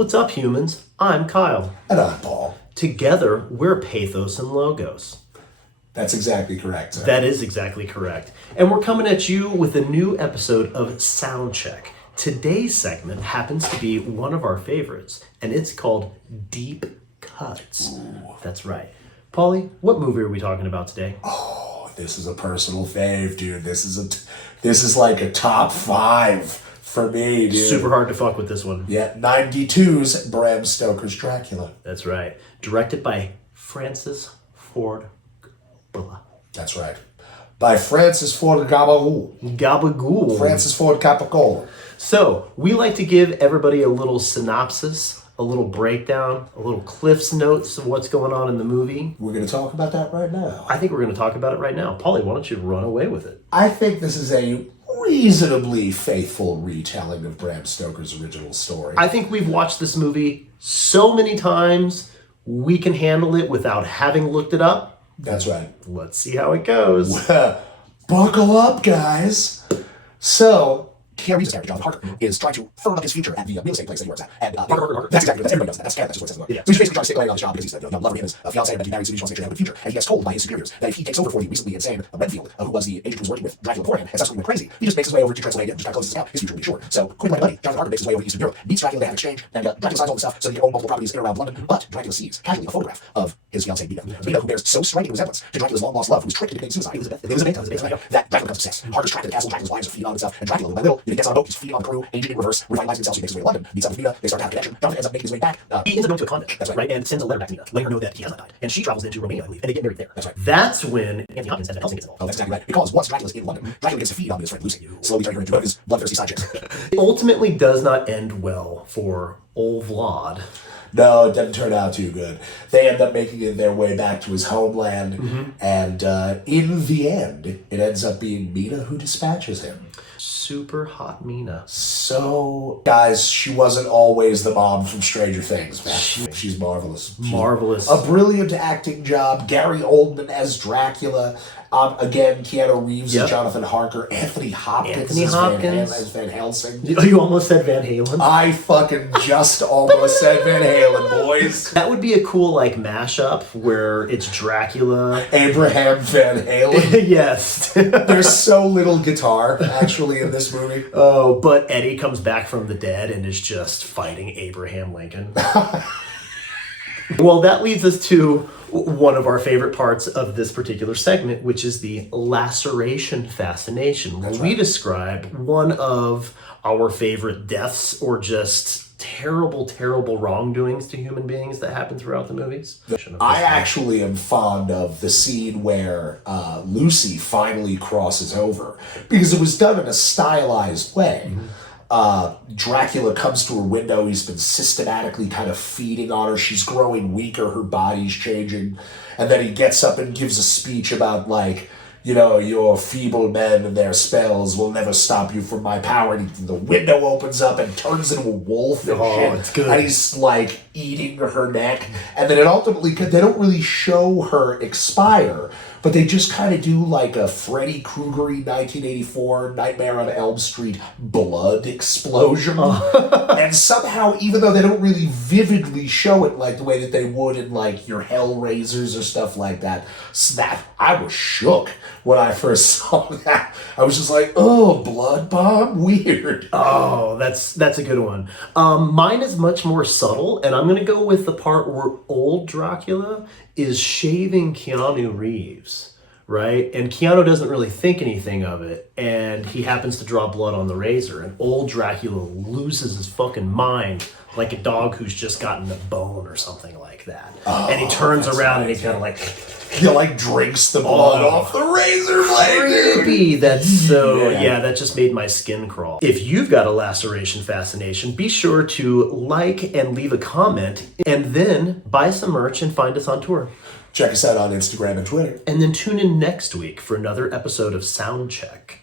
What's up, humans? I'm Kyle. And I'm Paul. Together, we're Pathos and Logos. That's exactly correct. Sir. That is exactly correct. And we're coming at you with a new episode of Soundcheck. Today's segment happens to be one of our favorites, and it's called Deep Cuts. Ooh. That's right. Paulie, what movie are we talking about today? Oh, this is a personal fave, dude. This is like a top 5 for me, dude. Super hard to fuck with this one. Yeah, 92's Bram Stoker's Dracula. That's right. Directed by Francis Ford Coppola. That's right. By Francis Ford Coppola. Gabagool. Francis Ford Coppola. So, we like to give everybody a little synopsis, a little breakdown, a little Cliff's Notes of what's going on in the movie. We're going to talk about that right now. I think we're going to talk about it right now. Paulie, why don't you run away with it? I think this is a reasonably faithful retelling of Bram Stoker's original story. I think we've watched this movie so many times, we can handle it without having looked it up. That's right. Let's see how it goes. Buckle up, guys. So, Keanu Reeves' character, Jonathan Harker, is trying to firm up his future at the real estate place that he works at. And Harker. That's exactly what everybody knows that. That's just what it says. Yeah. So he's basically trying to stick away on the job because he's in love with him, his fiancée, and he married, so he just wants to make sure they have a good future. And he gets told by his superiors that if he takes over for the recently insane Redfield, who was the agent who was working with Dracula beforehand, and subsequently went crazy, he just makes his way over to Transylvania and just kind of closes his account. His future will be short. So, quick money, Jonathan Harker makes his way over to Eastern Europe, meets Dracula, they have an exchange, and Dracula signs all the stuff so that he can own multiple properties in and around London. But Dracula sees casually a photograph of his fiancée, Mina, who bears so striking a resemblance to Dracula's long-lost love, who was tricked into committing suicide, Elizabeth, that Dracula becomes obsessed. Harker's trapped in the castle, Dracula's wives are feeding on and stuff, and Dracula, little by little, he gets on a boat, he's feeding on the crew, aging in reverse, revitalizing himself, so he makes his way to London, meets up with Mina, they start to have a connection. Jonathan ends up making his way back. He ends up going to a convent, that's right? And sends a letter back to Mina, letting her know that he has not died. And she travels into Romania, I believe, and they get married there. That's right. That's when Anthony Hopkins and Van Helsing gets involved. Oh, that's exactly right. Because once Dracula's in London, Dracula gets to feed on his friend Lucy, slowly turning her into one of his bloodthirsty side chicks. It ultimately does not end well for old Vlad. No, it doesn't turn out too good. They end up making it their way back to his homeland, and in the end, it ends up being Mina who dispatches him. Super hot Mina. So, guys, she wasn't always the mom from Stranger Things, man. She's marvelous. Marvelous. A brilliant acting job. Gary Oldman as Dracula. Again, Keanu Reeves as Jonathan Harker. Anthony Hopkins as Van Helsing. You almost said Van Halen. I fucking just almost said Van Halen, boys. That would be a cool, like, mashup where it's Dracula. Abraham Van Halen. Yes. There's so little guitar, actually, in this movie. Oh, but Eddie comes back from the dead and is just fighting Abraham Lincoln. Well, that leads us to one of our favorite parts of this particular segment, which is the Laceration Fascination, where we describe one of our favorite deaths or just terrible, terrible wrongdoings to human beings that happen throughout the movies. I actually am fond of the scene where Lucy finally crosses over, because it was done in a stylized way. Dracula comes to her window. He's been systematically kind of feeding on her. She's growing weaker. Her body's changing. And then he gets up and gives a speech about, like, you know, your feeble men and their spells will never stop you from my power. And the window opens up and turns into a wolf and shit. It's good. And he's, like, eating her neck. And then it ultimately, they don't really show her expire, but they just kind of do like a Freddy Krueger-y 1984 Nightmare on Elm Street blood explosion. And somehow, even though they don't really vividly show it like the way that they would in like your Hellraisers or stuff like that, I was shook when I first saw that. I was just like, oh, blood bomb? Weird. Oh, that's a good one. Mine is much more subtle, and I'm going to go with the part where old Dracula is shaving Keanu Reeves, right? And Keanu doesn't really think anything of it, and he happens to draw blood on the razor, and old Dracula loses his fucking mind like a dog who's just gotten a bone or something like that. And he turns around and he kind of like... He like drinks the blood off the razor blade. Creepy. That's so, that just made my skin crawl. If you've got a laceration fascination, be sure to like and leave a comment, and then buy some merch and find us on tour. Check us out on Instagram and Twitter. And then tune in next week for another episode of Soundcheck.